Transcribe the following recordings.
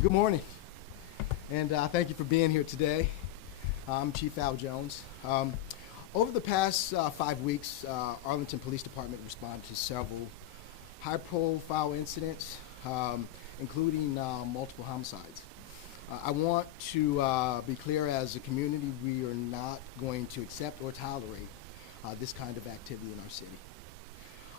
Good morning, and thank you for being here today. I'm Chief Al Jones. Over the past 5 weeks, Arlington Police Department responded to several high-profile incidents, including multiple homicides. I want to be clear, as a community, we are not going to accept or tolerate this kind of activity in our city.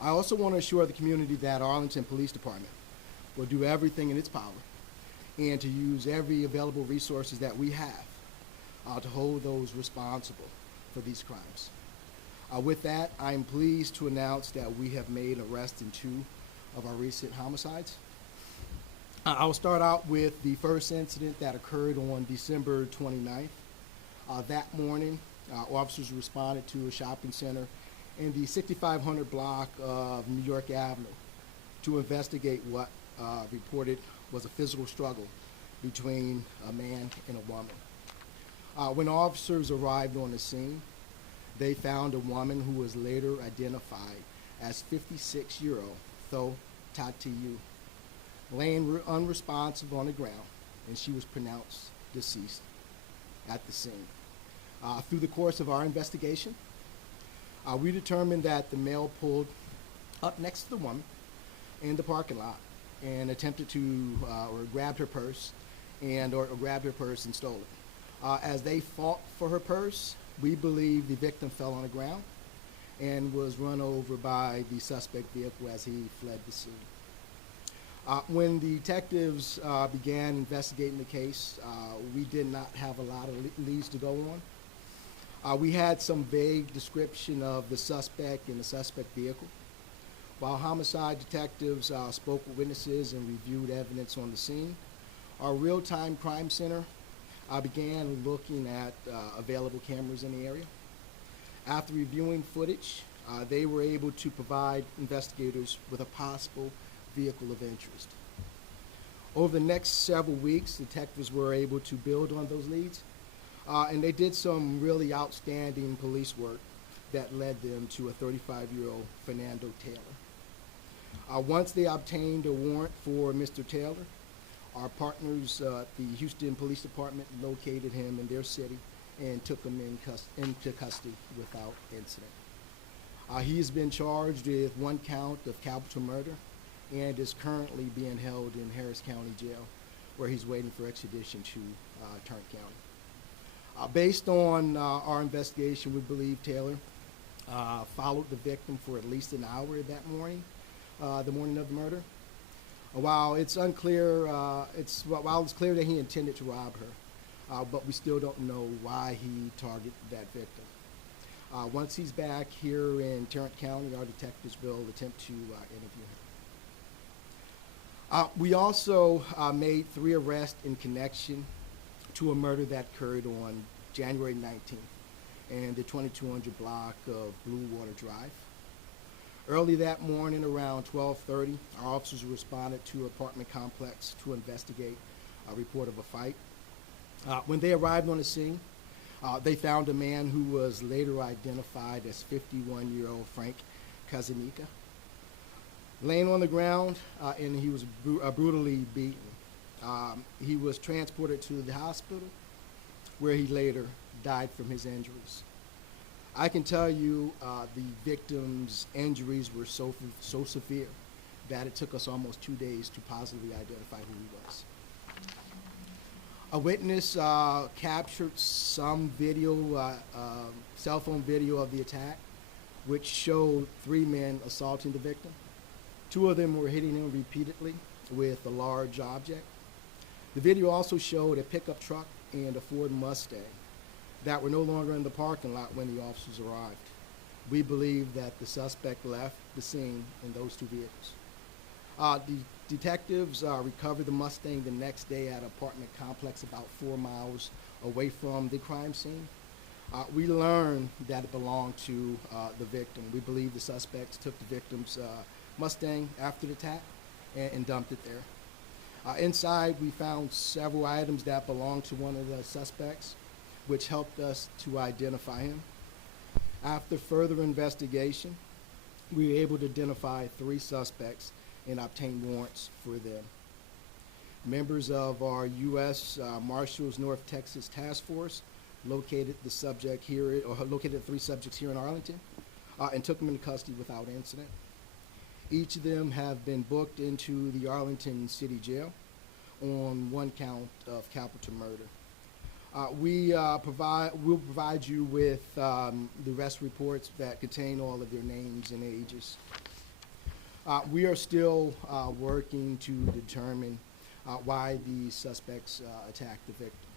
I also want to assure the community that Arlington Police Department will do everything in its power and to use every available resources that we have to hold those responsible for these crimes. With that, I'm pleased to announce that we have made arrests in 2 of our recent homicides. I'll start out with the first incident that occurred on December 29th. That morning, officers responded to a shopping center in the 6500 block of New York Avenue to investigate what reported was a physical struggle between a man and a woman. When officers arrived on the scene, they found a woman who was later identified as 56-year-old Tho Tatiyu, laying unresponsive on the ground, and she was pronounced deceased at the scene. Through the course of our investigation, we determined that the male pulled up next to the woman in the parking lot and attempted to or grabbed her purse and stole it. As they fought for her purse, we believe the victim fell on the ground and was run over by the suspect vehicle as he fled the scene. When the detectives began investigating the case, we did not have a lot of leads to go on. We had some vague description of the suspect and the suspect vehicle. While homicide detectives spoke with witnesses and reviewed evidence on the scene, our real-time crime center began looking at available cameras in the area. After reviewing footage, they were able to provide investigators with a possible vehicle of interest. Over the next several weeks, detectives were able to build on those leads, and they did some really outstanding police work that led them to a 35-year-old Fernando Taylor. Once they obtained a warrant for Mr. Taylor, our partners at the Houston Police Department located him in their city and took him into custody without incident. He has been charged with 1 count of capital murder and is currently being held in Harris County Jail, where he's waiting for extradition to Tarrant County. Based on our investigation, we believe Taylor followed the victim for at least an hour that morning, the morning of the murder. While it's unclear, while it's clear that he intended to rob her, but we still don't know why he targeted that victim. Once he's back here in Tarrant County, our detectives will attempt to interview him. We also made 3 arrests in connection to a murder that occurred on January 19th in the 2200 block of Blue Water Drive. Early that morning, around 12:30, our officers responded to an apartment complex to investigate a report of a fight. When they arrived on the scene, they found a man who was later identified as 51-year-old Frank Kazanika, laying on the ground, and he was brutally beaten. He was transported to the hospital, where he later died from his injuries. I can tell you the victim's injuries were so severe that it took us almost 2 days to positively identify who he was. A witness captured some video, cell phone video of the attack, which showed 3 men assaulting the victim. 2 of them were hitting him repeatedly with a large object. The video also showed a pickup truck and a Ford Mustang that were no longer in the parking lot when the officers arrived. We believe that the suspect left the scene in those 2 vehicles. The detectives recovered the Mustang the next day at an apartment complex about 4 miles away from the crime scene. We learned that it belonged to the victim. We believe the suspects took the victim's Mustang after the attack and dumped it there. Inside, we found several items that belonged to one of the suspects, which helped us to identify him. After further investigation, we were able to identify 3 suspects and obtain warrants for them. Members of our U.S. Marshals North Texas Task Force located the subject here, or located 3 subjects here in Arlington, and took them into custody without incident. Each of them have been booked into the Arlington City Jail on 1 count of capital murder. We'll provide you with the arrest reports that contain all of their names and ages. We are still working to determine why the suspects attacked the victim.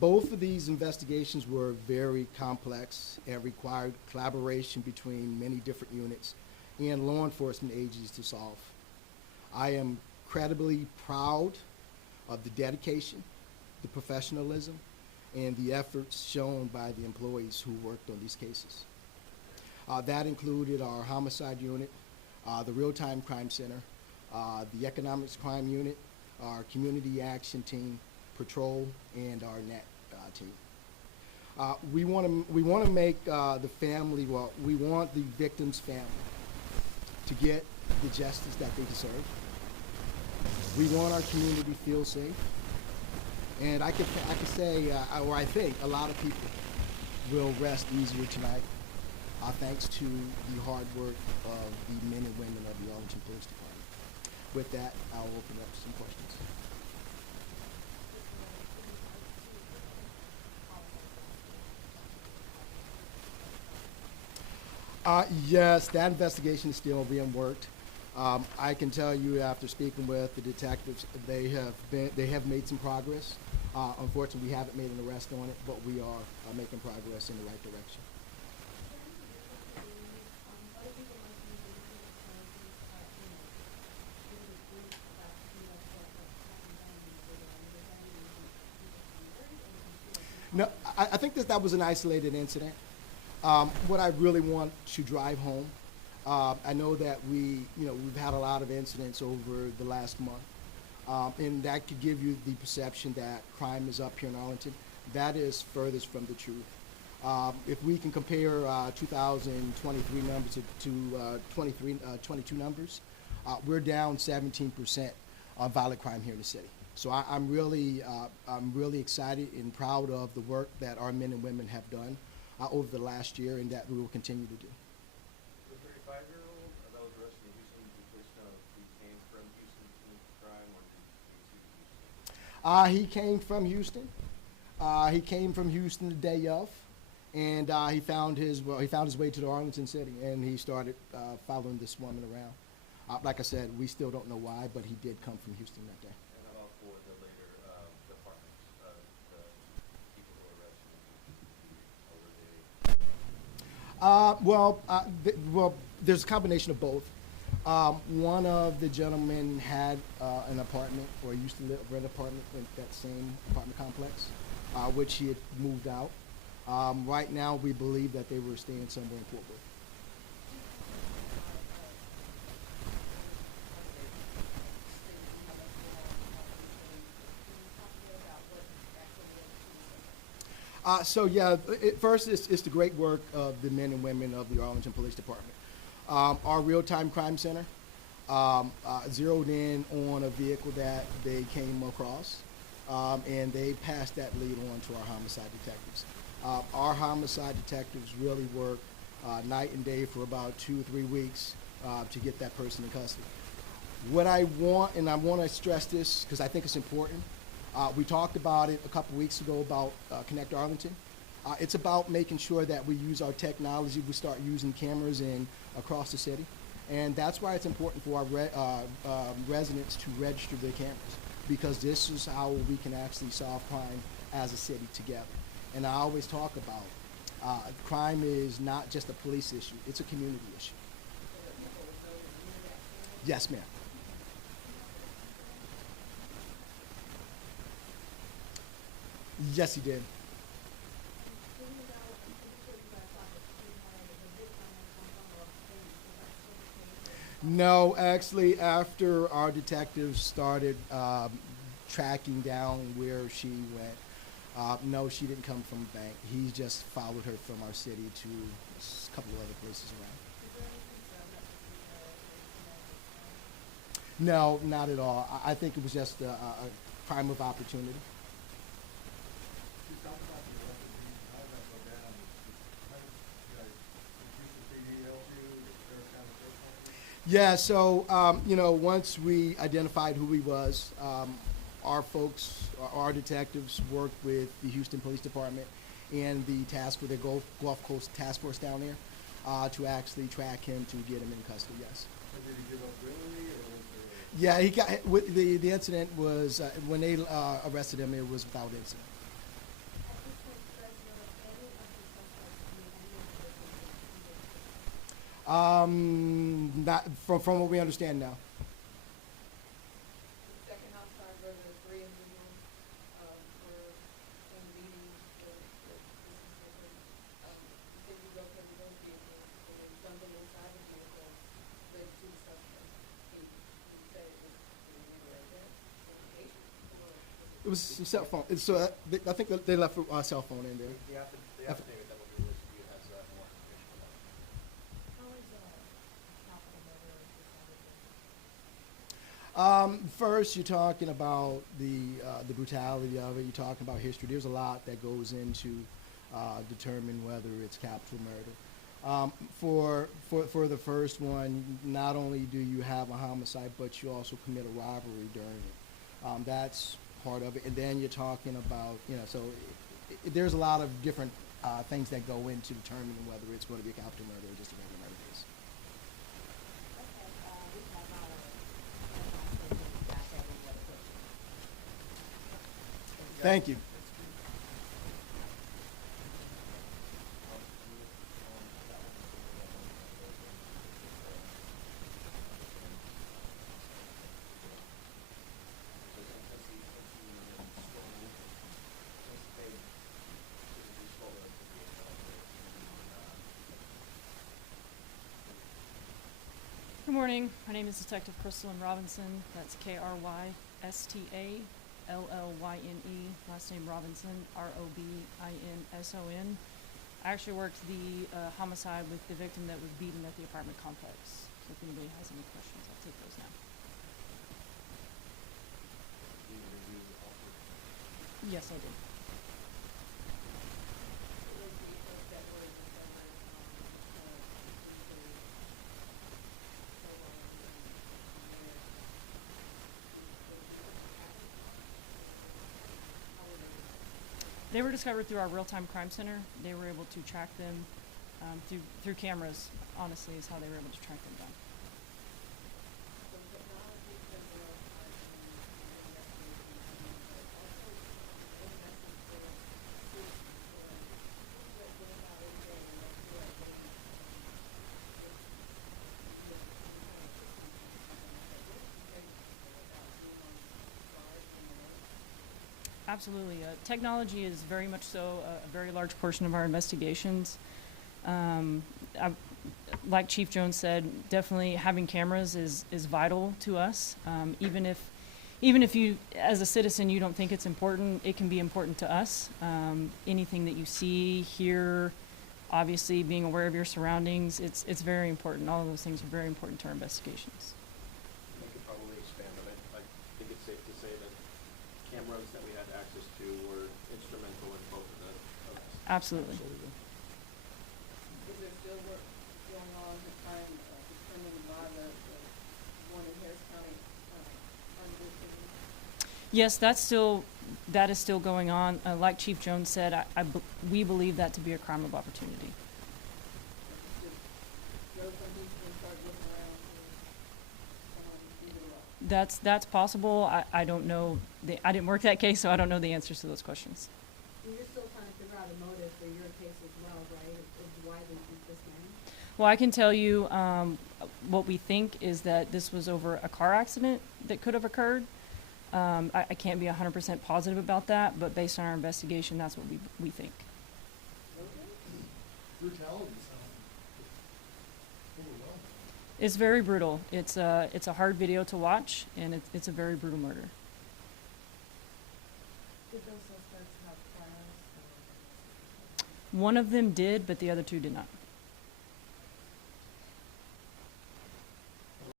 Both of these investigations were very complex and required collaboration between many different units and law enforcement agencies to solve. I am incredibly proud of the dedication, the professionalism, and the efforts shown by the employees who worked on these cases. That included our homicide unit, the real-time crime center, the economics crime unit, our community action team, patrol, and our net team. We want to make the family, well, we want the victim's family to get the justice that they deserve. We want our community to feel safe. And I can say, or I think a lot of people will rest easier tonight, thanks to the hard work of the men and women of the Arlington Police Department. With that, I'll open up some questions. Yes, that investigation is still being worked. I can tell you, after speaking with the detectives, they have made some progress. Unfortunately, we haven't made an arrest on it, but we are making progress in the right direction. No, I think that was an isolated incident. What I really want to drive home, I know that we've had a lot of incidents over the last month, and that could give you the perception that crime is up here in Arlington. That is furthest from the truth. If we can compare 2023 numbers to 22 numbers, we're down 17% on violent crime here in the city. So I'm really excited and proud of the work that our men and women have done over the last year, and that we will continue to do. The 35-year-old that was arrested in Houston, he came from Houston to commit the crime, or did he He came from Houston. He came from Houston the day of, and he found his way to the Arlington City, and he started following this woman around. Like I said, we still don't know why, but he did come from Houston that day. And how about for the later departments, the people who were arrested? Well, there's a combination of both. One of the gentlemen had an apartment, or used to rent an apartment in that same apartment complex, which he had moved out. Right now, we believe that they were staying somewhere in Fort Worth. First, it's the great work of the men and women of the Arlington Police Department. Our real-time crime center zeroed in on a vehicle that they came across, and they passed that lead on to our homicide detectives. Our homicide detectives really work night and day for about 2 or 3 weeks to get that person in custody. What I want, and I want to stress this because I think it's important, we talked about it a couple weeks ago about Connect Arlington. It's about making sure that we use our technology. We start using cameras across the city. And that's why it's important for our residents to register their cameras, because this is how we can actually solve crime as a city together. And I always talk about crime is not just a police issue, it's a community issue. Yes, ma'am. Yes, he did. No, actually, after our detectives started tracking down where she went, no, she didn't come from a bank. He just followed her from our city to a couple of other places around. No, not at all. I think it was just a crime of opportunity. You talk about the electric being, how did that go down? How did you guys, did Houston PD help you? Did Sheriff County Clerk help you? Yeah, so once we identified who he was, our folks, our detectives worked with the Houston Police Department and the Gulf Coast Task Force down there to actually track him to get him in custody. Yes. So did he give up willingly, or was there? Yeah, he got the incident was when they arrested him. It was without incident. Not from what we understand now. The second homicide where the three individuals were in the meeting for you said you located those vehicles, and then something inside the vehicle led to the suspect. Can you say it was right there? It was some cell phone. So I think that they left a cell phone in there. The affidavit that will be released to you has more information about it. How is capital murder First, you're talking about the brutality of it. You're talking about history. There's a lot that goes into determine whether it's capital murder. For the first one, not only do you have a homicide, but you also commit a robbery during it. That's part of it. And then you're talking about, so there's a lot of different things that go into determining whether it's going to be a capital murder or just a regular murder case. Thank you. Good morning. My name is Detective Crystalline Robinson. That's Krystallane. Last name Robinson, Robinson. I actually worked the homicide with the victim that was beaten at the apartment complex. So if anybody has any questions, I'll take those now. Yes, I did. They were discovered through our real-time crime center. They were able to track them through cameras, honestly, is how they were able to track them down. Absolutely. Technology is very much so a very large portion of our investigations. Like Chief Jones said, definitely having cameras is vital to us. Even if you, as a citizen, you don't think it's important, it can be important to us. Anything that you see, hear, obviously being aware of your surroundings, it's very important. All of those things are very important to our investigations. You could probably expand on it. I think it's safe to say that cameras that we had access to were instrumental in both of the events. Absolutely. Is there still work going on to try and determine why the one in Harris County unmissing? Yes, that is still going on. Like Chief Jones said, we believe that to be a crime of opportunity. That's possible. I don't know. I didn't work that case, so I don't know the answers to those questions. And you're still trying to figure out a motive for your case as well, right? Of why they beat this man? Well, I can tell you what we think is that this was over a car accident that could have occurred. I can't be 100% positive about that, but based on our investigation, that's what we think. Brutality sounds overwhelming. It's very brutal. It's a hard video to watch, and it's a very brutal murder. Did those suspects have priors? One of them did, but the other two did not.